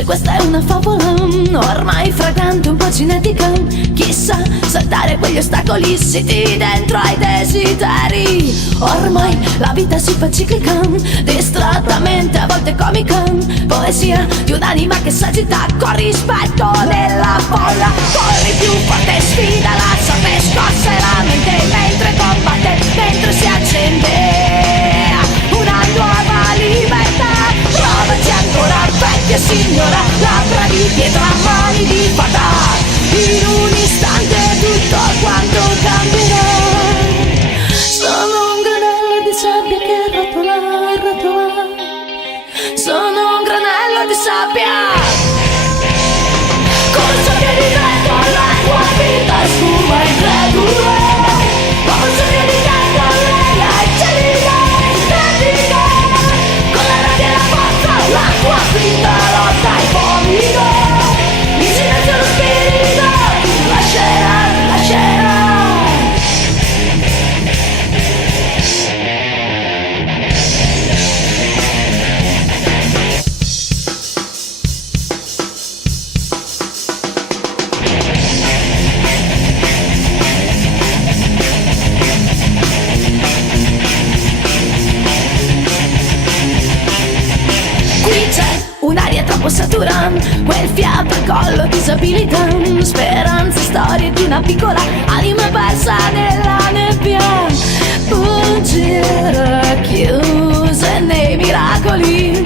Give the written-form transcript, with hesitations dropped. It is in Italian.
Forse questa è una favola, ormai fragrante, un po' cinetica. Chissà, saltare quegli ostacoli siti dentro ai desideri. Ormai la vita si fa ciclica, distrattamente, a volte comica. Poesia di un'anima che s'agita con rispetto nella folla. Corri più forte, sfida la sorte, scosse la mente mentre combatte, mentre si accende una nuova libertà. Provaci ancora, vecchia signora, labbra di pietra, mani di fata. In un istante tutto quanto cambierà. Sono un granello di sabbia che rotola, rotola. Sono un granello di sabbia. Cosa che divento la tua vita sfuma incredula. Cosa che divento la gelida estetica. Con la rabbia e la forza la tua vita lotta e vomito. In silenzio lo spirito lascerà, lascerà. Qui c'è un'aria troppo satura, quel fiato al collo, disabilità, speranze, storie di una piccola anima persa nella nebbia. Bugie racchiuse nei miracoli,